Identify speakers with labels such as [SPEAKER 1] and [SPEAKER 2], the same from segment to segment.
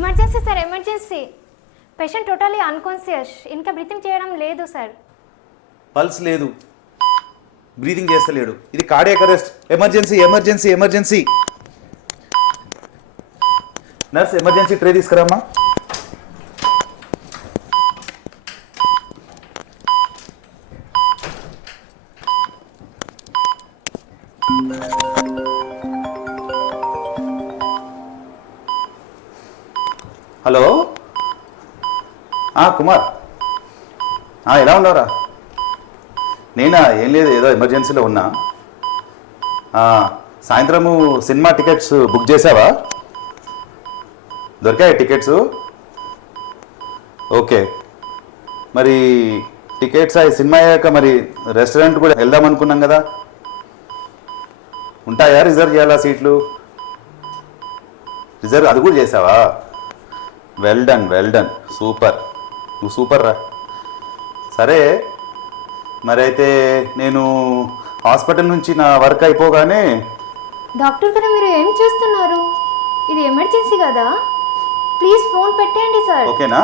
[SPEAKER 1] Emergency sir emergency patient totally unconscious ఇంకా breathing చేయడం లేదు సార్
[SPEAKER 2] పల్స్ లేదు. బ్రీతింగ్ చేస్తలేడు. ఇది cardiac arrest emergency emergency emergency nurse emergency tray తీసుకురామ్మా. Kumar. ఎలా ఉన్నారా నేనా? ఏం లేదు ఏదో ఎమర్జెన్సీలో ఉన్నా. సాయంత్రము సినిమా టికెట్స్ బుక్ చేసావా? దొరికాయి టికెట్స్? ఓకే. మరి టికెట్స్ అవి సినిమా అయ్యాక మరి రెస్టారెంట్ కూడా వెళ్దాం అనుకున్నాం కదా. ఉంటాయా? రిజర్వ్ చేయాలా సీట్లు? రిజర్వ్ అది కూడా చేసావా? Well done well done. Super. నువ్వు సూపర్ రా. సరే మరి అయితే నేను హాస్పిటల్ నుంచి నా వర్క్ అయిపోగానే
[SPEAKER 1] డాక్టర్ గారు మీరు ఏం చేస్తున్నారు? ఇది ఎమర్జెన్సీ కదా? ప్లీజ్ ఫోన్ పెట్టేయండి సార్.
[SPEAKER 2] ఓకేనా?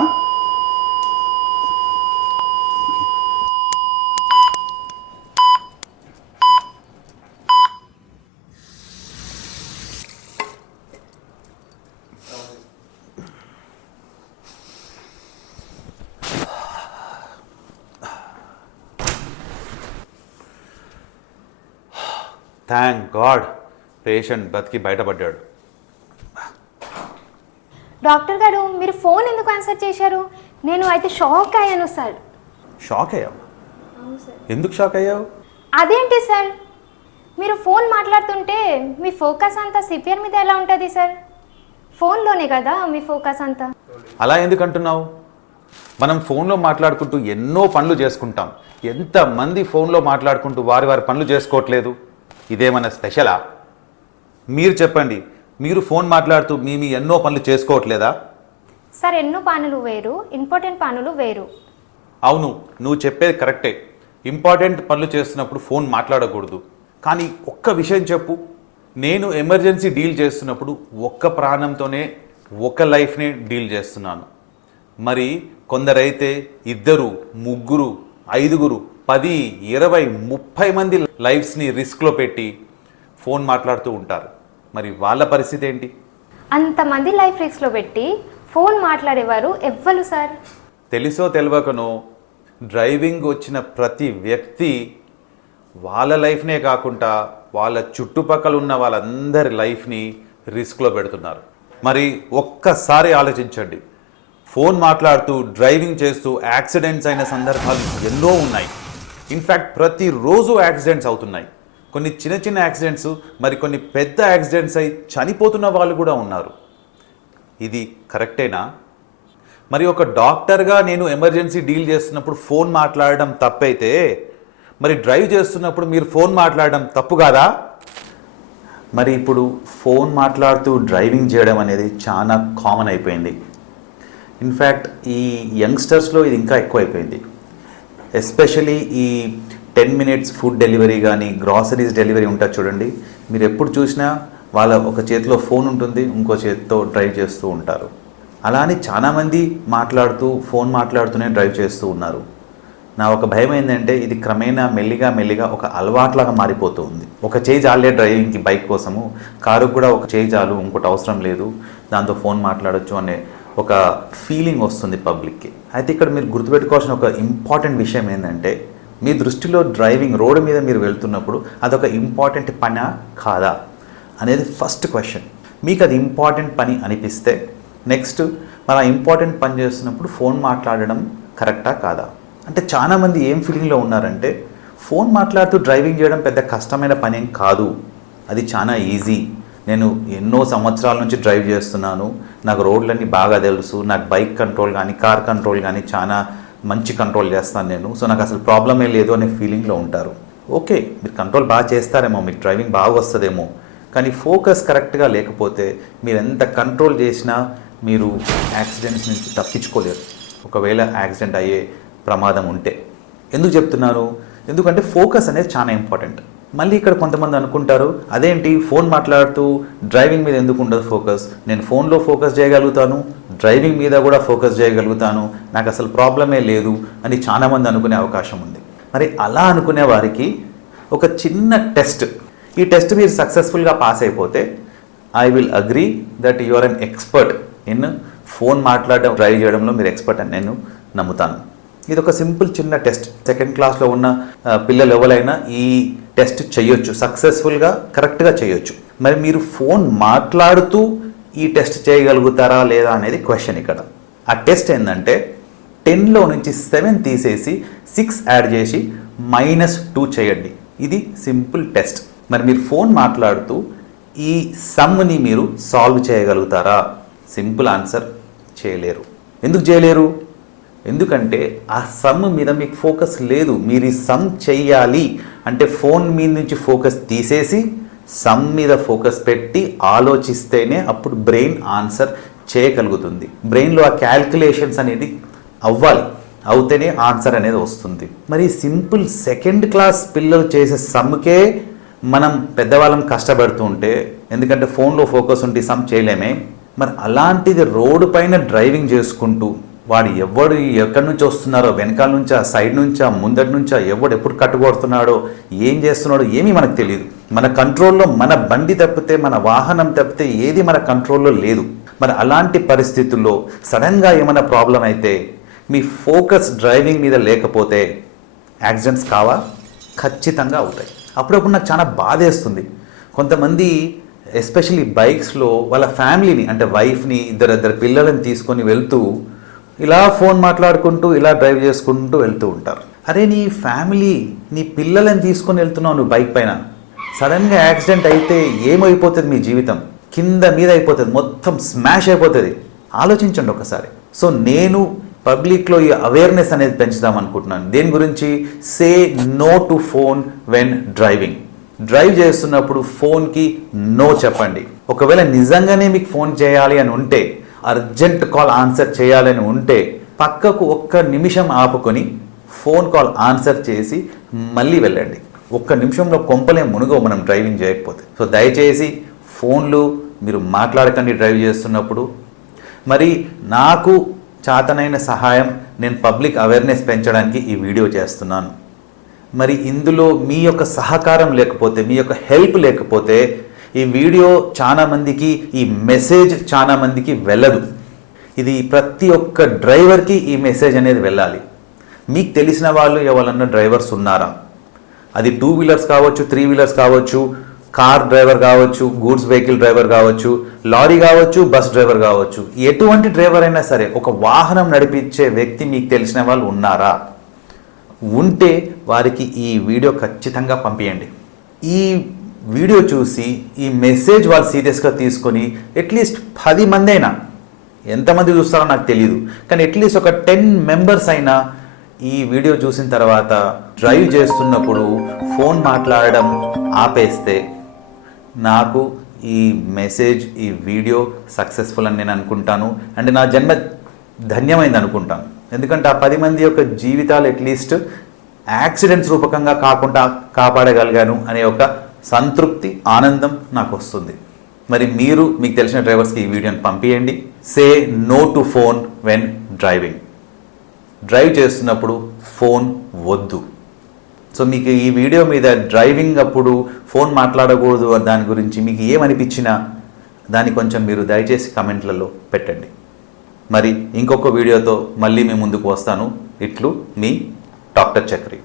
[SPEAKER 2] థ్యాంక్ గాడ్ పేషెంట్ బతికి బయటపడ్డాడు.
[SPEAKER 1] డాక్టర్ గారు మీరు ఫోన్ ఎందుకు ఆన్సర్ చేశారు? నేను అయితే షాక్ అయ్యాను సార్.
[SPEAKER 2] షాక్ అయ్యావు? ఎందుకు షాక్ అయ్యావు?
[SPEAKER 1] అదేంటి సార్? మీరు ఫోన్ మాట్లాడుతుంటే మీ ఫోకస్ అంతా సిపిఆర్ మీద ఎలా ఉంటుంది సార్? ఫోన్లోనే కదా మీ ఫోకస్ అంతా.
[SPEAKER 2] అలా ఎందుకు అంటున్నావు? మనం ఫోన్లో మాట్లాడుకుంటూ ఎన్నో పనులు చేసుకుంటాం. ఎంతమంది ఫోన్లో మాట్లాడుకుంటూ వారి వారి పనులు చేసుకోవట్లేదు? ఇదేమన్నా స్పెషలా? మీరు చెప్పండి మీరు ఫోన్ మాట్లాడుతూ మీ మీ ఎన్నో పనులు చేసుకోవట్లేదా?
[SPEAKER 1] సార్ ఎన్నో పనులు వేరు ఇంపార్టెంట్ పనులు వేరు.
[SPEAKER 2] అవును నువ్వు చెప్పేది కరెక్టే. ఇంపార్టెంట్ పనులు చేస్తున్నప్పుడు ఫోన్ మాట్లాడకూడదు. కానీ ఒక్క విషయం చెప్పు. నేను ఎమర్జెన్సీ డీల్ చేస్తున్నప్పుడు ఒక్క ప్రాణంతోనే ఒక లైఫ్ని డీల్ చేస్తున్నాను. మరి కొందరైతే ఇద్దరు ముగ్గురు ఐదుగురు పది ఇరవై ముప్పై మంది లైఫ్స్ని రిస్క్లో పెట్టి ఫోన్ మాట్లాడుతూ ఉంటారు. మరి వాళ్ళ పరిస్థితి ఏంటి?
[SPEAKER 1] అంతమంది లైఫ్ రిస్క్లో పెట్టి ఫోన్ మాట్లాడేవారు ఎవ్వరు సార్?
[SPEAKER 2] తెలుసో తెలియకనో డ్రైవింగ్ వచ్చిన ప్రతి వ్యక్తి వాళ్ళ లైఫ్నే కాకుండా వాళ్ళ చుట్టుపక్కల ఉన్న వాళ్ళందరి లైఫ్ని రిస్క్లో పెడుతున్నారు. మరి ఒక్కసారి ఆలోచించండి. ఫోన్ మాట్లాడుతూ డ్రైవింగ్ చేస్తూ యాక్సిడెంట్స్ అయిన సందర్భాలు ఎన్నో ఉన్నాయి. ఇన్ఫ్యాక్ట్ ప్రతిరోజు యాక్సిడెంట్స్ అవుతున్నాయి. కొన్ని చిన్న చిన్న యాక్సిడెంట్స్ మరి కొన్ని పెద్ద యాక్సిడెంట్స్ అయి చనిపోతున్న వాళ్ళు కూడా ఉన్నారు. ఇది కరెక్టేనా? మరి ఒక డాక్టర్గా నేను ఎమర్జెన్సీ డీల్ చేస్తున్నప్పుడు ఫోన్ మాట్లాడడం తప్పైతే మరి డ్రైవ్ చేస్తున్నప్పుడు మీరు ఫోన్ మాట్లాడడం తప్పు కాదా? మరి ఇప్పుడు ఫోన్ మాట్లాడుతూ డ్రైవింగ్ చేయడం అనేది చాలా కామన్ అయిపోయింది. ఇన్ఫ్యాక్ట్ ఈ యంగ్స్టర్స్లో ఇది ఇంకా ఎక్కువైపోయింది. ఎస్పెషలీ ఈ టెన్ మినిట్స్ ఫుడ్ డెలివరీ కానీ గ్రాసరీస్ డెలివరీ ఉంటుంది చూడండి. మీరు ఎప్పుడు చూసినా వాళ్ళ ఒక చేతిలో ఫోన్ ఉంటుంది ఇంకో చేతితో డ్రైవ్ చేస్తూ ఉంటారు. అలా అని చాలామంది మాట్లాడుతూ ఫోన్ మాట్లాడుతూనే డ్రైవ్ చేస్తూ ఉన్నారు. నా ఒక భయం ఏంటంటే ఇది క్రమేణా మెల్లిగా మెల్లిగా ఒక అలవాట్లాగా మారిపోతూ ఉంది. ఒక చేయి చాలే డ్రైవింగ్కి బైక్ కోసము. కారు కూడా ఒక చేయి చాలు ఇంకోటి అవసరం లేదు. దాంతో ఫోన్ మాట్లాడచ్చు అనే ఒక ఫీలింగ్ వస్తుంది పబ్లిక్కి అయితే ఇక్కడ మీరు గుర్తుపెట్టుకోవాల్సిన ఒక ఇంపార్టెంట్ విషయం ఏంటంటే మీ దృష్టిలో డ్రైవింగ్ రోడ్డు మీద మీరు వెళ్తున్నప్పుడు అదొక ఇంపార్టెంట్ పనా కాదా అనేది ఫస్ట్ క్వశ్చన్ మీకు అది ఇంపార్టెంట్ పని అనిపిస్తే నెక్స్ట్ మన ఇంపార్టెంట్ పని చేస్తున్నప్పుడు ఫోన్ మాట్లాడడం కరెక్టా కాదా? అంటే చాలామంది ఏం ఫీలింగ్లో ఉన్నారంటే ఫోన్ మాట్లాడుతూ డ్రైవింగ్ చేయడం పెద్ద కష్టమైన పని ఏం కాదు. అది చాలా ఈజీ నేను ఎన్నో సంవత్సరాల నుంచి డ్రైవ్ చేస్తున్నాను. నాకు రోడ్లన్నీ బాగా తెలుసు. నాకు బైక్ కంట్రోల్ కానీ కార్ కంట్రోల్ కానీ చాలా మంచి కంట్రోల్ చేస్తాను నేను. సో నాకు అసలు ప్రాబ్లమే లేదు అనే ఫీలింగ్లో ఉంటారు. ఓకే మీరు కంట్రోల్ బాగా చేస్తారేమో మీకు డ్రైవింగ్ బాగా వస్తుందేమో. కానీ ఫోకస్ కరెక్ట్గా లేకపోతే మీరు ఎంత కంట్రోల్ చేసినా మీరు యాక్సిడెంట్స్ నుంచి తప్పించుకోలేరు. ఒకవేళ యాక్సిడెంట్ అయ్యే ప్రమాదం ఉంటే. ఎందుకు చెప్తున్నాను ఎందుకంటే ఫోకస్ అనేది చాలా ఇంపార్టెంట్ మళ్ళీ ఇక్కడ కొంతమంది అనుకుంటారు అదేంటి? ఫోన్ మాట్లాడుతూ డ్రైవింగ్ మీద ఎందుకు ఉండదు ఫోకస్? నేను ఫోన్లో ఫోకస్ చేయగలుగుతాను డ్రైవింగ్ మీద కూడా ఫోకస్ చేయగలుగుతాను నాకు అసలు ప్రాబ్లమే లేదు అని చాలామంది అనుకునే అవకాశం ఉంది. మరి అలా అనుకునే వారికి ఒక చిన్న టెస్ట్ ఈ టెస్ట్ మీరు సక్సెస్ఫుల్గా పాస్ అయిపోతే I will agree that you are an expert in phone మాట్లాడడం డ్రైవ్ చేయడంలో మీరు ఎక్స్పర్ట్ అని నేను నమ్ముతాను. ఇది ఒక సింపుల్ చిన్న టెస్ట్. సెకండ్ క్లాస్లో ఉన్న పిల్లలు ఎవరైనా ఈ టెస్ట్ చేయొచ్చు సక్సెస్ఫుల్గా కరెక్ట్గా చేయొచ్చు. మరి మీరు ఫోన్ మాట్లాడుతూ ఈ టెస్ట్ చేయగలుగుతారా లేదా అనేది క్వశ్చన్ ఇక్కడ. ఆ టెస్ట్ ఏంటంటే టెన్లో నుంచి సెవెన్ తీసేసి సిక్స్ యాడ్ చేసి మైనస్ టూ చేయండి. ఇది సింపుల్ టెస్ట్. మరి మీరు ఫోన్ మాట్లాడుతూ ఈ సమ్ని మీరు సాల్వ్ చేయగలుగుతారా? సింపుల్ ఆన్సర్ చేయలేరు. ఎందుకు చేయలేరు? ఎందుకంటే ఆ సమ్ మీద మీకు ఫోకస్ లేదు. మీరు ఈ సమ్ చెయ్యాలి. అంటే ఫోన్ మీద నుంచి ఫోకస్ తీసేసి సమ్ మీద ఫోకస్ పెట్టి ఆలోచిస్తేనే అప్పుడు బ్రెయిన్ ఆన్సర్ చేయగలుగుతుంది. బ్రెయిన్లో ఆ క్యాల్కులేషన్స్ అనేది అవ్వాలి. అవుతేనే ఆన్సర్ అనేది వస్తుంది. మరి సింపుల్ సెకండ్ క్లాస్ పిల్లలు చేసే సమ్కే మనం పెద్దవాళ్ళం కష్టపడుతూ ఉంటే ఎందుకంటే ఫోన్లో ఫోకస్ ఉంటే సమ్ చేయలేమే. మరి అలాంటిది రోడ్డు పైన డ్రైవింగ్ చేసుకుంటూ వాడు ఎవడు ఎక్కడి నుంచి వస్తున్నారో వెనకాల నుంచా సైడ్ నుంచా ముందటి నుంచా ఎవడు ఎప్పుడు కట్టుకొడుతున్నాడో ఏం చేస్తున్నాడో ఏమీ మనకు తెలియదు మన కంట్రోల్లో మన బండి తప్పితే మన వాహనం తప్పితే ఏది మన కంట్రోల్లో లేదు. మరి అలాంటి పరిస్థితుల్లో సడన్గా ఏమైనా ప్రాబ్లం అయితే మీ ఫోకస్ డ్రైవింగ్ మీద లేకపోతే యాక్సిడెంట్స్ కావా? ఖచ్చితంగా అవుతాయి. అప్పుడప్పుడు నాకు చాలా బాధేస్తుంది కొంతమంది ఎస్పెషలీ బైక్స్లో వాళ్ళ ఫ్యామిలీని అంటే వైఫ్ని ఇద్దరు ఇద్దరు పిల్లలని తీసుకొని వెళ్తూ ఇలా ఫోన్ మాట్లాడుకుంటూ ఇలా డ్రైవ్ చేసుకుంటూ వెళ్తూ ఉంటారు. అరే నీ ఫ్యామిలీ నీ పిల్లలని తీసుకొని వెళ్తున్నావు నువ్వు బైక్ పైన. సడన్గా యాక్సిడెంట్ అయితే ఏమైపోతుంది మీ జీవితం? కింద మీద అయిపోతుంది మొత్తం స్మాష్ అయిపోతుంది. ఆలోచించండి ఒకసారి. సో నేను పబ్లిక్లో ఈ అవేర్నెస్ అనేది పెంచుదాం అనుకుంటున్నాను. దేని గురించి? Say no to phone when driving. Drive చేస్తున్నప్పుడు ఫోన్కి నో చెప్పండి. ఒకవేళ నిజంగానే మీకు ఫోన్ చేయాలి అని ఉంటే అర్జెంట్ కాల్ ఆన్సర్ చేయాలని ఉంటే పక్కకు ఒక్క నిమిషం ఆపుకొని ఫోన్ కాల్ ఆన్సర్ చేసి మళ్ళీ వెళ్ళండి. ఒక్క నిమిషంలో కొంపలే మునుగో మనం డ్రైవింగ్ చేయకపోతే. సో దయచేసి ఫోన్లు మీరు మాట్లాడకండి డ్రైవ్ చేస్తున్నప్పుడు. మరి నాకు చాతనైన సహాయం నేను పబ్లిక్ అవేర్నెస్ పెంచడానికి ఈ వీడియో చేస్తున్నాను. మరి ఇందులో మీ యొక్క సహకారం లేకపోతే మీ యొక్క హెల్ప్ లేకపోతే ఈ వీడియో చాలా మందికి ఈ మెసేజ్ చాలా మందికి వెళ్ళదు. ఇది ప్రతి ఒక్క డ్రైవర్కి ఈ మెసేజ్ అనేది వెళ్ళాలి. మీకు తెలిసిన వాళ్ళు ఎవరన్నా డ్రైవర్స్ ఉన్నారా? అది టూ వీలర్స్ కావచ్చు త్రీ వీలర్స్ కావచ్చు కార్ డ్రైవర్ కావచ్చు గూడ్స్ వెహికల్ డ్రైవర్ కావచ్చు లారీ కావచ్చు బస్ డ్రైవర్ కావచ్చు. ఎటువంటి డ్రైవర్ అయినా సరే ఒక వాహనం నడిపించే వ్యక్తి మీకు తెలిసిన వాళ్ళు ఉన్నారా? ఉంటే వారికి ఈ వీడియో ఖచ్చితంగా పంపించండి ఈ వీడియో చూసి ఈ మెసేజ్ వాళ్ళు సీరియస్గా తీసుకొని అట్లీస్ట్ పది మంది అయినా ఎంతమంది చూస్తారో నాకు తెలియదు కానీ అట్లీస్ట్ ఒక టెన్ మెంబర్స్ అయినా ఈ వీడియో చూసిన తర్వాత డ్రైవ్ చేస్తున్నప్పుడు ఫోన్ మాట్లాడడం ఆపేస్తే నాకు ఈ మెసేజ్ ఈ వీడియో సక్సెస్ఫుల్ అని నేను అనుకుంటాను. అండ్ నా జన్మ ధన్యమైంది అనుకుంటాను. ఎందుకంటే ఆ పది మంది యొక్క జీవితాలు అట్లీస్ట్ యాక్సిడెంట్స్ రూపకంగా కాకుండా కాపాడగలిగాను అనే ఒక సంతృప్తి ఆనందం నాకు వస్తుంది మరి మీరు మీకు తెలిసిన డ్రైవర్స్కి ఈ వీడియోని పంపించండి say no to phone when driving. Drive చేస్తున్నప్పుడు ఫోన్ వద్దు. సో మీకు ఈ వీడియో మీద డ్రైవింగ్ అప్పుడు ఫోన్ మాట్లాడకూడదు దాని గురించి మీకు ఏమనిపించినా దాన్ని కొంచెం మీరు దయచేసి కమెంట్లలో పెట్టండి. మరి ఇంకొక వీడియోతో మళ్ళీ మీ ముందుకు వస్తాను. ఇట్లు మీ డాక్టర్ చక్రి.